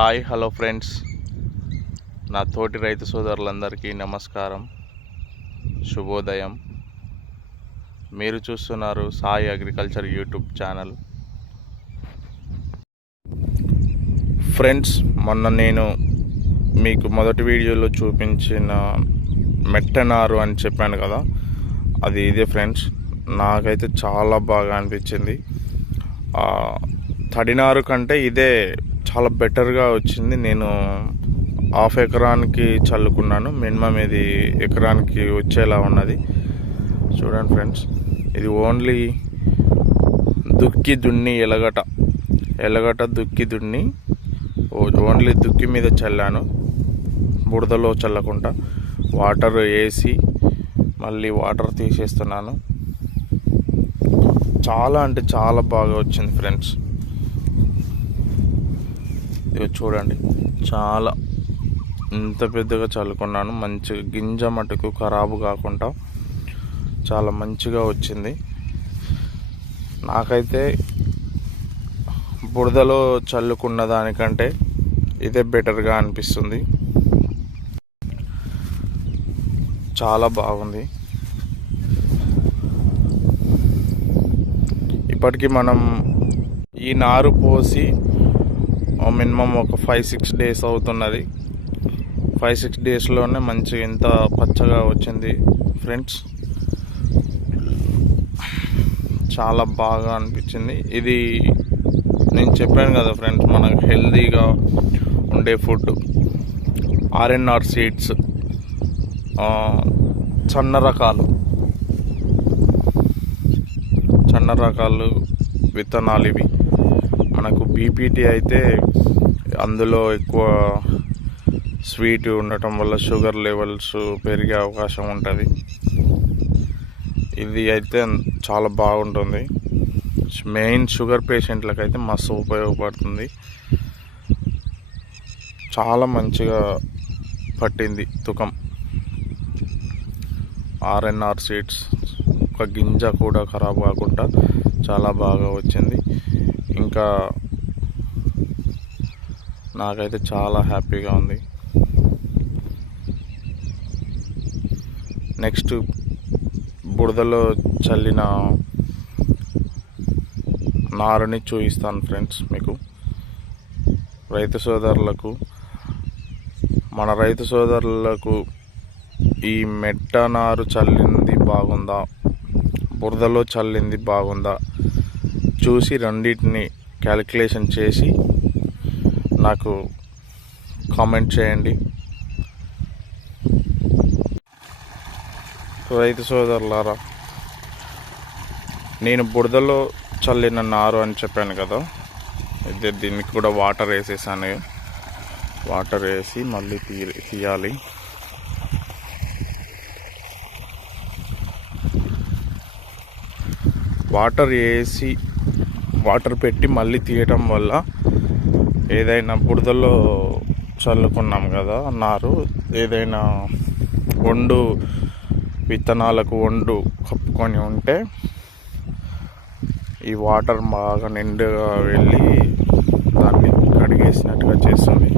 Hi hello friends, నా తోటి రైతు సోదరులందరికీ నమస్కారం, శుభోదయం. మీరు చూస్తున్నారు Sai agriculture YouTube channel. Friends, మొన్న నేను మీకు మొదటి వీడియోలో చూపించిన మెట్టనారు అని చెప్పాను కదా, అది ఇదే ఫ్రెండ్స్. నాకైతే చాలా బాగా అనిపించింది. తడినారు కంటే ఇదే చాలా బెటర్గా వచ్చింది. నేను హాఫ్ ఎకరానికి చల్లుకున్నాను, మినిమం ఇది ఎకరానికి వచ్చేలా ఉన్నది. చూడండి ఫ్రెండ్స్, ఇది ఓన్లీ దుక్కి దున్ని ఎలగట దుక్కి దున్ని ఓన్లీ దుక్కి మీద చల్లాను, బురదలో చల్లకుండా. వాటర్ వేసి మళ్ళీ వాటర్ తీసేస్తున్నాను. చాలా అంటే చాలా బాగా వచ్చింది ఫ్రెండ్స్. ఇది చూడండి, చాలా ఇంత పెద్దగా చల్లుకున్నాను. మంచిగా గింజ మటుకు ఖరాబు కాకుండా చాలా మంచిగా వచ్చింది. నాకైతే బురదలో చల్లుకున్న దానికంటే ఇదే బెటర్గా అనిపిస్తుంది. చాలా బాగుంది. ఇప్పటికీ మనం ఈ నారు పోసి మినిమం ఒక 5-6 డేస్ అవుతున్నది. 5-6 డేస్లోనే మంచిగా ఇంత పచ్చగా వచ్చింది ఫ్రెండ్స్. చాలా బాగా అనిపించింది. ఇది నేను చెప్పాను కదా ఫ్రెండ్స్, మనకు హెల్తీగా ఉండే ఫుడ్. RNR సీడ్స్, సన్న రకాలు విత్తనాలు ఇవి. మనకు బీపీటీ అయితే అందులో ఎక్కువ స్వీట్ ఉండటం వల్ల షుగర్ లెవెల్స్ పెరిగే అవకాశం ఉంటుంది. ఇది అయితే చాలా బాగుంటుంది. మెయిన్ షుగర్ పేషెంట్లకు అయితే మస్తు ఉపయోగపడుతుంది. చాలా మంచిగా పట్టింది తూకం. RNR సీడ్స్ ఒక గింజ కూడా ఖరాబ్ కాకుండా చాలా బాగా వచ్చింది. ఇంకా నాకైతే చాలా హ్యాపీగా ఉంది. నెక్స్ట్ బురదలో చల్లిన నారుని చూపిస్తాను ఫ్రెండ్స్ మీకు. మన రైతు సోదరులకు ఈ మెట్ట నారు చల్లింది బాగుందా, బురదలో చల్లింది బాగుందా చూసి రెండింటిని క్యాలిక్యులేషన్ చేసి నాకు కామెంట్ చేయండి. రైతు సోదరులారా, నేను బురదలో చల్లిన నారు అని చెప్పాను కదా, అయితే దీనికి కూడా వాటర్ వేసేసాను. వాటర్ వేసి మళ్ళీ తీయాలి. వాటర్ పెట్టి మళ్ళీ తీయటం వల్ల ఏదైనా బురదలో చల్లుకున్నాం కదా నారు, ఏదైనా విత్తనాలకు కప్పుకొని ఉంటే ఈ వాటర్ బాగా నిండుగా వెళ్ళి దాన్ని కడిగేసినట్టుగా చేస్తుంది.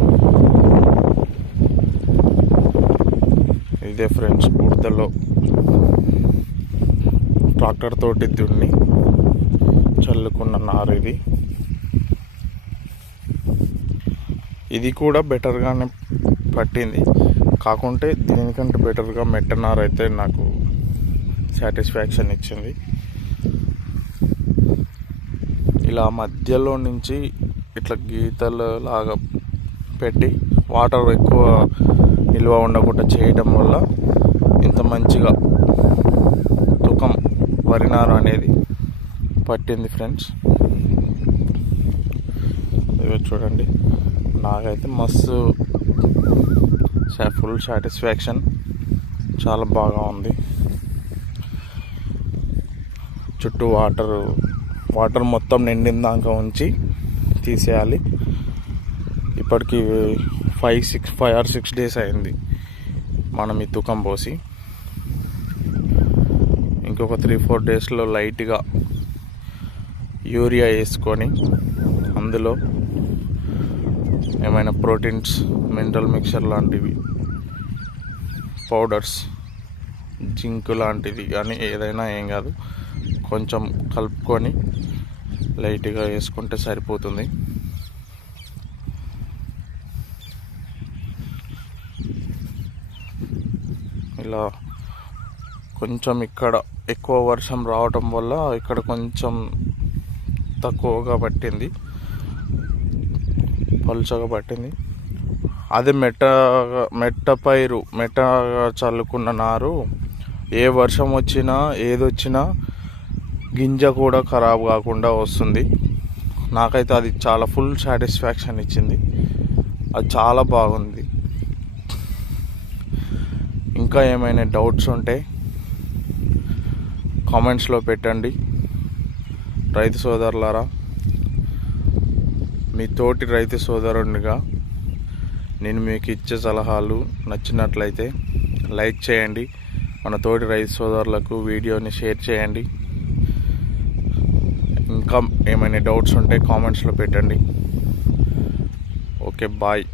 ఇదే ఫ్రెండ్స్, బురదలో ట్రాక్టర్ తోటి దున్ని చల్లుకున్న నారు ఇది కూడా బెటర్గానే పట్టింది. కాకుంటే దీనికంటే బెటర్గా మెట్టనారు అయితే నాకు సాటిస్ఫాక్షన్ ఇచ్చింది. ఇలా మధ్యలో నుంచి ఇట్లా గీతలు లాగా పెట్టి వాటర్ ఎక్కువ నిల్వ ఉండకుండా చేయడం వల్ల ఇంత మంచిగా తూకం వరినారు అనేది పట్టింది ఫ్రెండ్స్. ఇవి చూడండి, నాకైతే మస్తు ఫుల్ సాటిస్ఫాక్షన్. చాలా బాగా ఉంది. చుట్టూ వాటర్ మొత్తం నిండిన దాకా ఉంచి తీసేయాలి. ఇప్పటికి 5 or 6 డేస్ అయింది మనం ఈ తూకం పోసి. ఇంకొక 3-4 డేస్లో లైట్గా యూరియా వేసుకొని అందులో ఏమైనా ప్రోటీన్స్, మినరల్ మిక్చర్ లాంటివి, పౌడర్స్, జింక్ లాంటిది కానీ ఏదైనా ఏం కాదు, కొంచెం కలుపుకొని లైట్గా వేసుకుంటే సరిపోతుంది. ఇలా కొంచెం ఇక్కడ ఎక్కువ వర్షం రావటం వల్ల ఇక్కడ కొంచెం తక్కువగా పట్టింది, పలుచగా పట్టింది. అదే మెట్టగా చల్లుకున్న నారు ఏ వర్షం వచ్చినా ఏదొచ్చినా గింజ కూడా ఖరాబ్ కాకుండా వస్తుంది. నాకైతే అది చాలా ఫుల్ సాటిస్ఫాక్షన్ ఇచ్చింది. అది చాలా బాగుంది. ఇంకా ఏమైనా డౌట్స్ ఉంటే కామెంట్స్లో పెట్టండి. రైతు సోదరులారా, మీ తోటి రైతు సోదరునిగా నేను మీకు ఇచ్చే సలహాలు నచ్చినట్లయితే లైక్ చేయండి. మన తోటి రైతు సోదరులకు వీడియోని షేర్ చేయండి. ఇంకా ఏమైనా డౌట్స్ ఉంటే కామెంట్స్లో పెట్టండి. Okay, bye.